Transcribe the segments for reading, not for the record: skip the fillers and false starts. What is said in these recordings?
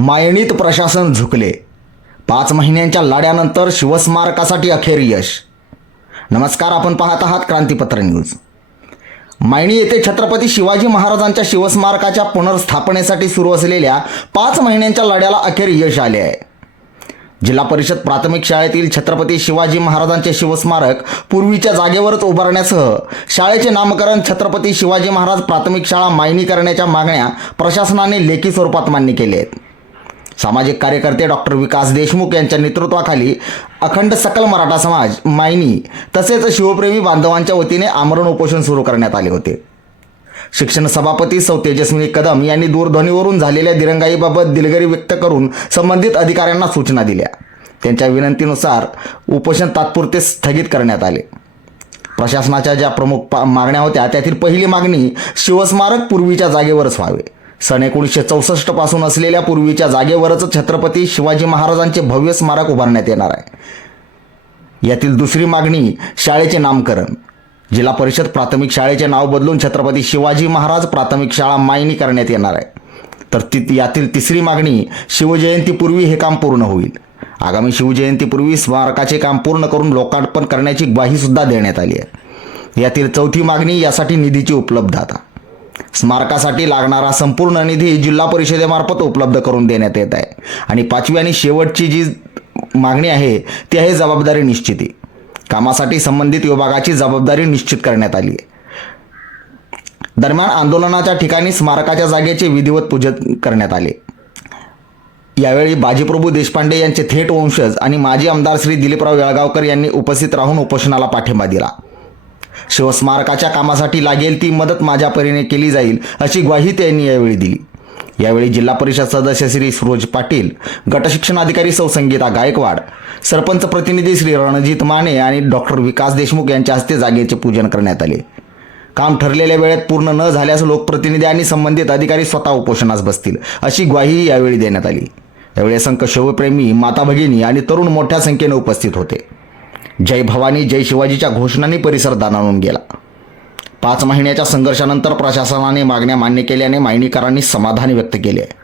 मायणीत प्रशासन झुकले. 5 महिन्यांच्या लढ्यानंतर शिवस्मारकासाठी अखेर यश. नमस्कार, आपण पाहत आहात क्रांतीपत्र न्यूज. मायणी येथे छत्रपती शिवाजी महाराजांच्या शिवस्मारकाच्या पुनर्स्थापनेसाठी सुरू असलेल्या 5 महिन्यांच्या लढ्याला अखेर यश आले आहे. जिल्हा परिषद प्राथमिक शाळेतील छत्रपती शिवाजी महाराजांचे शिवस्मारक पूर्वीच्या जागेवरच उभारण्यासह शाळेचे नामकरण छत्रपती शिवाजी महाराज प्राथमिक शाळा मायणी करण्याच्या मागण्या प्रशासनाने लेखी स्वरूपात मान्य केल्या आहेत. सामाजिक कार्यकर्ते डॉक्टर विकास देशमुख यांच्या नेतृत्वाखाली अखंड सकल मराठा समाज मायणी तसेच शिवप्रेमी बांधवांच्या वतीने आमरण उपोषण सुरू करण्यात आले होते. शिक्षण सभापती सौ तेजस्विनी कदम यांनी दूरध्वनीवरून झालेल्या दिरंगाईबाबत दिलगिरी व्यक्त करून संबंधित अधिकाऱ्यांना सूचना दिल्या. त्यांच्या विनंतीनुसार उपोषण तात्पुरते स्थगित करण्यात आले. प्रशासनाच्या ज्या प्रमुख मागण्या होत्या त्यातील पहिली मागणी शिवस्मारक पूर्वीच्या जागेवरच व्हावे. सन 1964 पासून असलेल्या पूर्वीच्या जागेवरच छत्रपती शिवाजी महाराजांचे भव्य स्मारक उभारण्यात येणार आहे. यातील दुसरी मागणी शाळेचे नामकरण. जिल्हा परिषद प्राथमिक शाळेचे नाव बदलून छत्रपती शिवाजी महाराज प्राथमिक शाळा मायणी करण्यात येणार आहे. तर यातील तिसरी मागणी शिवजयंतीपूर्वी हे काम पूर्ण होईल. आगामी शिवजयंतीपूर्वी स्मारकाचे काम पूर्ण करून लोकार्पण करण्याची ग्वाही सुद्धा देण्यात आली आहे. यातील चौथी मागणी यासाठी निधीची उपलब्धता. स्मारकासाठी लागणारा संपूर्ण निधी जिल्हा परिषदेमार्फत उपलब्ध करून देण्यात येत आहे. आणि 5वी आणि शेवटची जी मागणी आहे ती आहे जबाबदारी निश्चिती. कामासाठी संबंधित विभागाची जबाबदारी निश्चित करण्यात आली आहे. दरम्यान आंदोलनाच्या ठिकाणी स्मारकाच्या जागेचे विधिवत पूजन करण्यात आले. यावेळी बाजीप्रभू देशपांडे यांचे थेट वंशज आणि माजी आमदार श्री दिलीपराव येळगावकर यांनी उपस्थित राहून उपोषणाला पाठिंबा दिला. शिवस्मारकाच्या कामासाठी लागेल ती मदत माझ्या परीने केली जाईल अशी ग्वाही त्यांनी यावेळी दिली. यावेळी जिल्हा परिषद सदस्य श्री सुरोज पाटील, गटशिक्षणाधिकारी सौ संगीता गायकवाड, सरपंच प्रतिनिधी श्री रणजित माने आणि डॉक्टर विकास देशमुख यांच्या हस्ते जागेचे पूजन करण्यात आले. काम ठरलेल्या वेळेत पूर्ण न झाल्यास लोकप्रतिनिधी आणि संबंधित अधिकारी स्वतः उपोषणास बसतील अशी ग्वाही यावेळी देण्यात आली. यावेळी असंख्य शिवप्रेमी, माता भगिनी आणि तरुण मोठ्या संख्येने उपस्थित होते. जय भवानी जय शिवाजीच्या घोषणांनी परिसर दणाणून गेला. 5 महिन्याच्या संघर्षानंतर प्रशासनाने मागण्या मान्य केल्याने मायणीकरांनी समाधान व्यक्त केले आहे.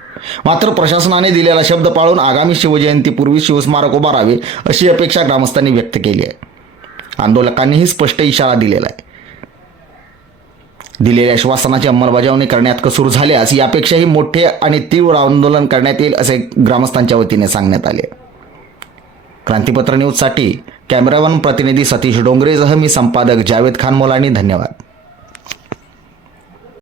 मात्र प्रशासनाने दिलेला शब्द पाळून आगामी शिवजयंतीपूर्वी शिवस्मारक उभारावे अशी अपेक्षा ग्रामस्थांनी व्यक्त केली आहे. आंदोलकांनीही स्पष्ट इशारा दिलेला आहे. दिलेल्या आश्वासनाची अंमलबजावणी करण्यात कसूर झाल्यास यापेक्षाही मोठे आणि तीव्र आंदोलन करण्यात येईल असे ग्रामस्थांच्या वतीने सांगण्यात आले. क्रांतीपत्र न्यूजसाठी कॅमेरामन प्रतिनिधी सतीश डोंगरेसह मी संपादक जावेद खान मोलानी. धन्यवाद.